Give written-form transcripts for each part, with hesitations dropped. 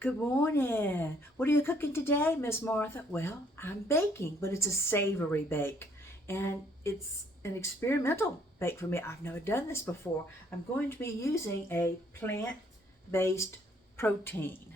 Good morning. What are you cooking today, Miss Martha? Well, I'm baking, but it's a savory bake. And it's an experimental bake for me. I've never done this before. I'm going to be using a plant-based protein.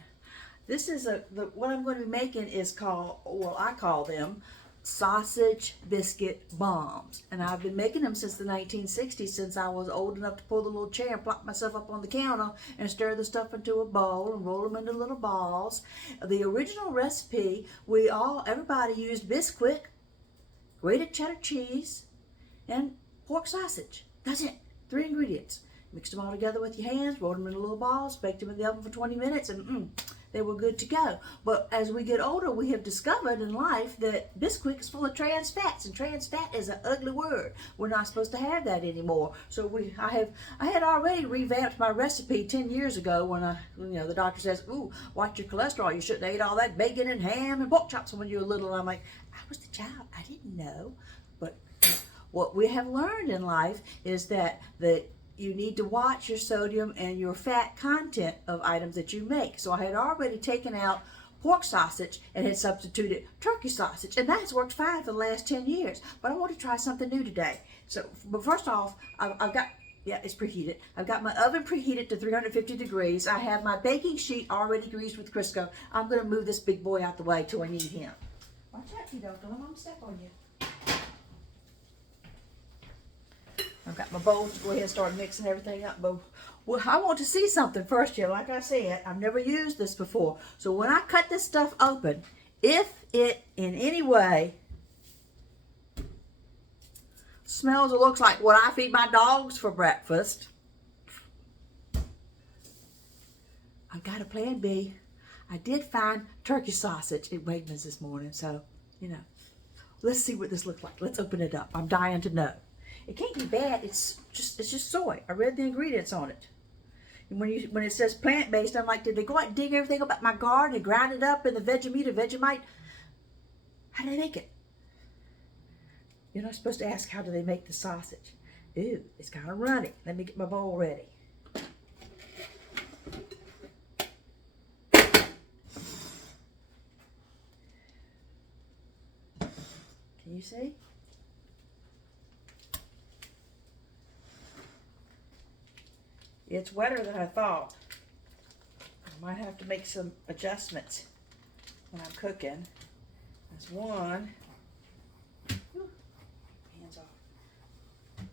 This is what I'm going to be making is called, well, I call them sausage biscuit bombs. And I've been making them since the 1960s, since I was old enough to pull the little chair and plop myself up on the counter and stir the stuff into a bowl and roll them into little balls. The original recipe, everybody used Biscuit, grated cheddar cheese, and pork sausage. That's it. 3 ingredients. Mixed them all together with your hands, rolled them into little balls, baked them in the oven for 20 minutes, and they were good to go. But as we get older, we have discovered in life that Biscuit is full of trans fats, and trans fat is an ugly word. We're not supposed to have that anymore. So I had already revamped my recipe 10 years ago when the doctor says, "Ooh, watch your cholesterol. You shouldn't have ate all that bacon and ham and pork chops when you were little." And I'm like, I was the child. I didn't know. But what we have learned in life is that you need to watch your sodium and your fat content of items that you make. So I had already taken out pork sausage and had substituted turkey sausage, and that has worked fine for the last 10 years. But I want to try something new today. But first off, I've got, yeah, it's preheated. I've got my oven preheated to 350 degrees. I have my baking sheet already greased with Crisco. I'm going to move this big boy out the way till I need him. Watch out, you don't let Mom step on you. I've got my bowls to go ahead and start mixing everything up. But I want to see something first here. Like I said, I've never used this before. So when I cut this stuff open, if it in any way smells or looks like what I feed my dogs for breakfast, I've got a plan B. I did find turkey sausage at Wegmans this morning. So, let's see what this looks like. Let's open it up. I'm dying to know. It can't be bad. It's just soy. I read the ingredients on it. And when it says plant-based, I'm like, did they go out and dig everything up at my garden and grind it up in the Vegemite or Vegemite? How do they make it? You're not supposed to ask how do they make the sausage. Ooh, it's kind of runny. Let me get my bowl ready. Can you see? It's wetter than I thought. I might have to make some adjustments when I'm cooking. That's one. Hands off.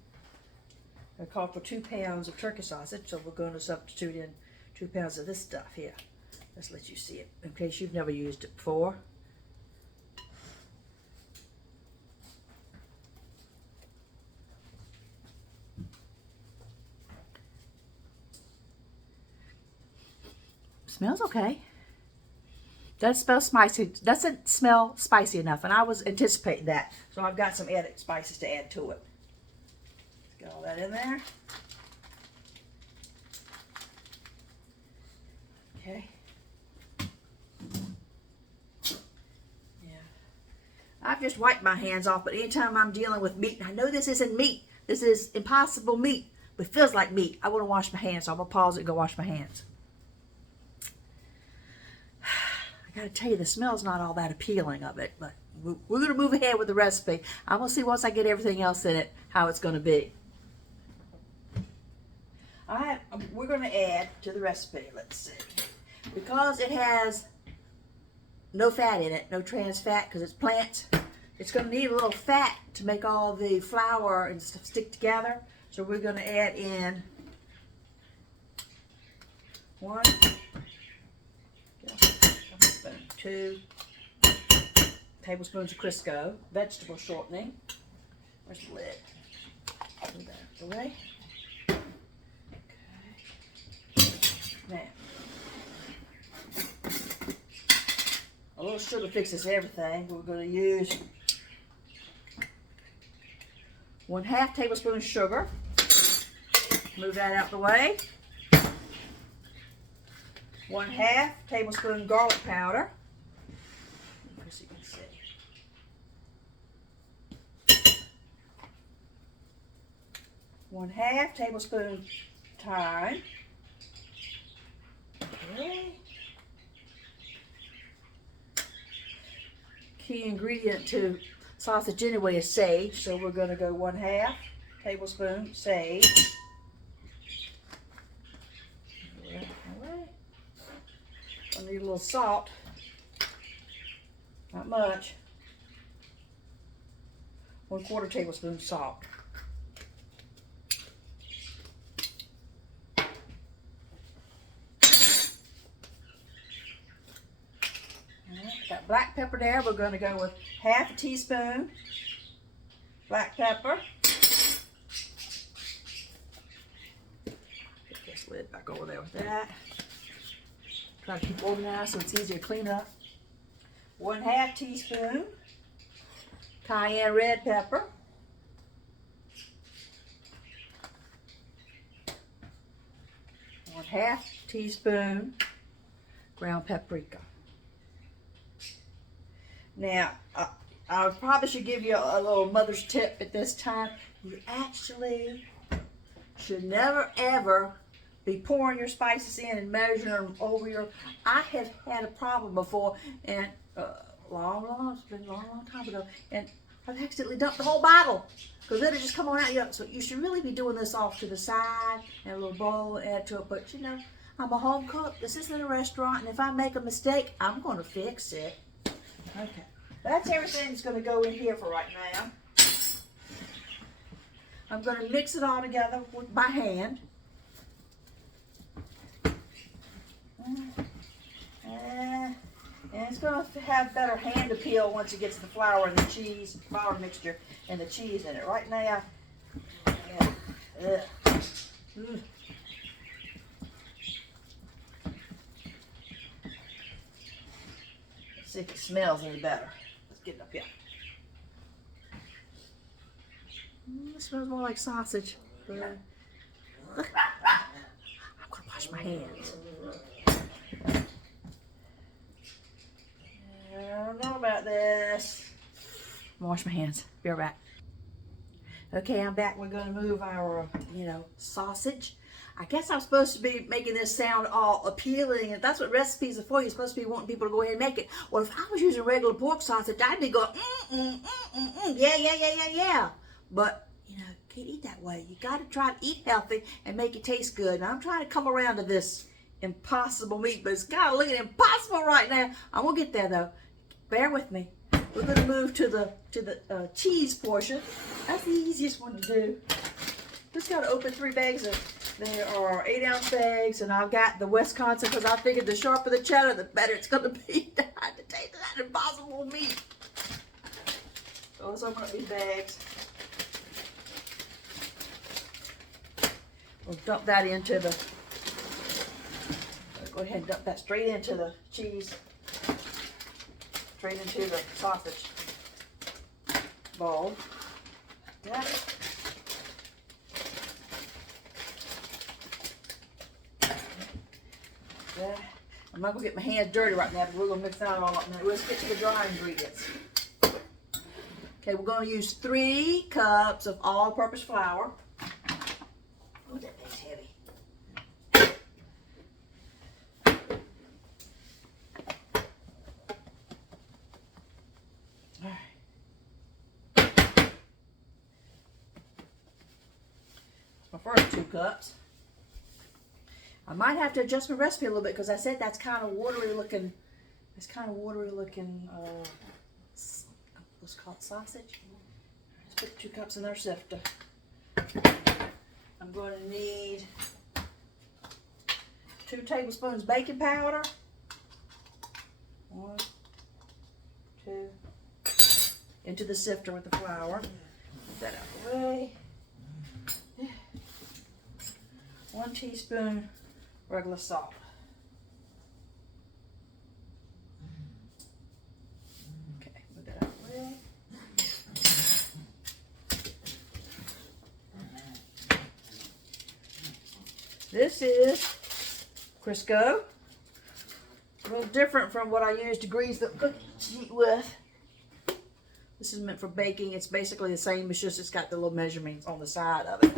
I called for 2 pounds of turkey sausage, so we're going to substitute in 2 pounds of this stuff here. Let's let you see it in case you've never used it before. Smells okay. Doesn't smell spicy enough, and I was anticipating that. So I've got some added spices to add to it. Let's get all that in there. Okay. Yeah. I've just wiped my hands off, but anytime I'm dealing with meat, I know this isn't meat. This is impossible meat, but it feels like meat. I want to wash my hands, so I'm going to pause it and go wash my hands. I gotta tell you, the smell's not all that appealing of it, but we're gonna move ahead with the recipe. I'm gonna see once I get everything else in it how it's gonna be. We're gonna add to the recipe, let's see, because it has no fat in it, no trans fat, because it's plants. It's gonna need a little fat to make all the flour and stuff stick together. So we're gonna add in 2 tablespoons of Crisco, vegetable shortening. Where's the lid? Move that away. Okay. Now, a little sugar fixes everything. We're going to use 1/2 tablespoon sugar. Move that out the way. 1/2 tablespoon garlic powder. As you can see. 1/2 tablespoon thyme. Okay. key ingredient to sausage anyway is sage, so we're going to go 1/2 tablespoon sage. I need a little salt, not much. 1/4 tablespoon salt. Got black pepper there. We're going to go with 1/2 teaspoon black pepper. Get this lid back over there with that. Try to keep organized so it's easier to clean up. 1/2 teaspoon cayenne red pepper. 1/2 teaspoon ground paprika. Now, I probably should give you a little mother's tip at this time. You actually should never ever be pouring your spices in and measuring them over your. I have had a problem before, and it's been a long time ago, and I've accidentally dumped the whole bottle because it'll just come on out. So you should really be doing this off to the side and a little bowl, add to it. But you know, I'm a home cook. This isn't a restaurant, and if I make a mistake, I'm going to fix it. Okay, that's everything that's going to go in here for right now. I'm going to mix it all together by hand. And it's going to have better hand appeal once it gets the flour and the cheese, flour mixture and the cheese in it. Right now, let's see if it smells any better. Let's get it up here. It smells more like sausage. Look, I'm going to wash my hands. I don't know about this. I'm gonna wash my hands. Be right back. Okay, I'm back. We're gonna move our, sausage. I guess I'm supposed to be making this sound all appealing, and that's what recipes are for. You're supposed to be wanting people to go ahead and make it. Well, if I was using regular pork sausage, I'd be going, yeah. But, you can't eat that way. You gotta try to eat healthy and make it taste good. And I'm trying to come around to this impossible meat, but it's kind of looking impossible right now. I'm gonna get there though. Bear with me. We're gonna move to the cheese portion. That's the easiest one to do. Just gotta open 3 bags there are 8-ounce bags, and I've got the Wisconsin because I figured the sharper the cheddar, the better it's gonna be to taste that impossible meat. So let's open up these bags. We'll dump that into the. Go ahead and dump that straight into the cheese, straight into the sausage bowl. Got it. Yeah. I'm not going to get my hands dirty right now, but we're going to mix that all up now. Let's get to the dry ingredients. Okay, we're going to use 3 cups of all-purpose flour. Oh, that bag's heavy. My first 2 cups. I might have to adjust my recipe a little bit because I said that's kind of watery looking. It's kind of watery looking. What's it called, sausage? Just put 2 cups in our sifter. I'm going to need 2 tablespoons baking powder. 1, 2. Into the sifter with the flour. Put that out of the way. 1 teaspoon regular salt. Okay, put that out of the way. This is Crisco. A little different from what I use to grease the cookie sheet with. This is meant for baking. It's basically the same. It's just it's got the little measurements on the side of it.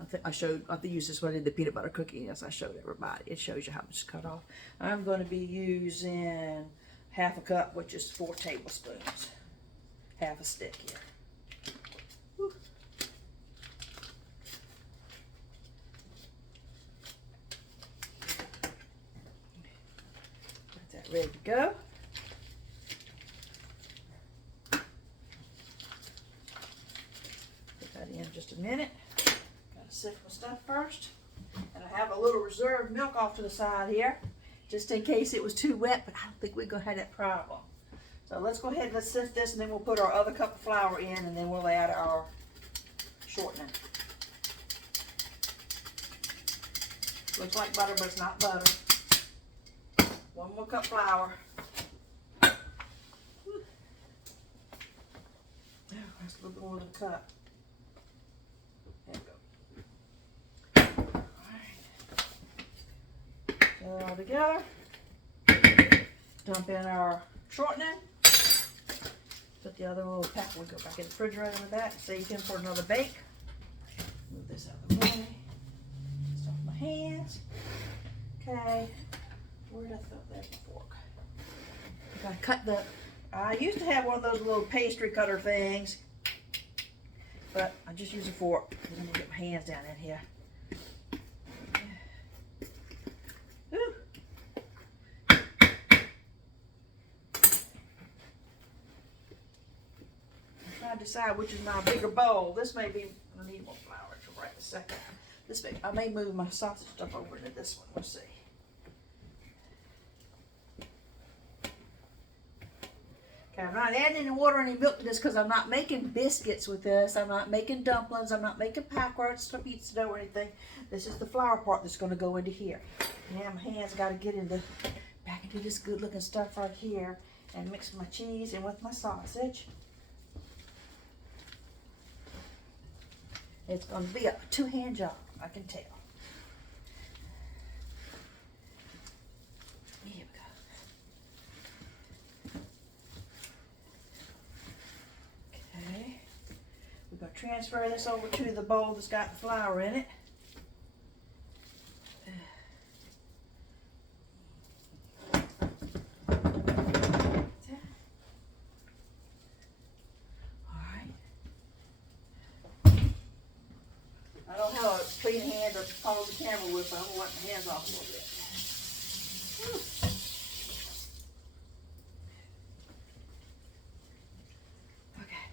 I think I use this when I did the peanut butter cookie. Yes, I showed everybody. It shows you how much to cut off. I'm going to be using half a cup, which is 4 tablespoons. Half a stick here. Whew. Got that ready to go. Put that in just a minute. Gotta sift my stuff first. And I have a little reserved milk off to the side here, just in case it was too wet, but I don't think we're gonna have that problem. So let's go ahead and let's sift this, and then we'll put our other cup of flour in, and then we'll add our shortening. Looks like butter, but it's not butter. 1 more cup flour. Whew. Oh, that's a little bit more than a cup. There we go. All right. All together. Dump in our shortening. Put the other little pack. We'll go back in the refrigerator with that. Save him for another bake. Move this out of the way. Stuff my hands. Okay. Where did I throw that fork? I cut the. I used to have one of those little pastry cutter things, but I just use a fork. I'm gonna get my hands down in here. Woo. I decide which is my bigger bowl. This may be, I need more flour to right a second. This may, I may move my sausage stuff over into this one. We'll see. Okay, I'm not adding any water or any milk to this because I'm not making biscuits with this. I'm not making dumplings. I'm not making pack roast or pizza dough or anything. This is the flour part that's going to go into here. Now my hands got to get back into this good looking stuff right here and mix my cheese in with my sausage. It's going to be a 2-hand job, I can tell. Here we go. Okay. We're going to transfer this over to the bowl that's got the flour in it. Clean hand or follow the camera with, but I'm going to wipe my hands off a little bit. Okay.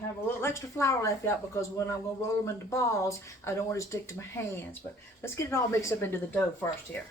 I have a little extra flour left out because when I'm going to roll them into balls, I don't want it to stick to my hands. But let's get it all mixed up into the dough first here.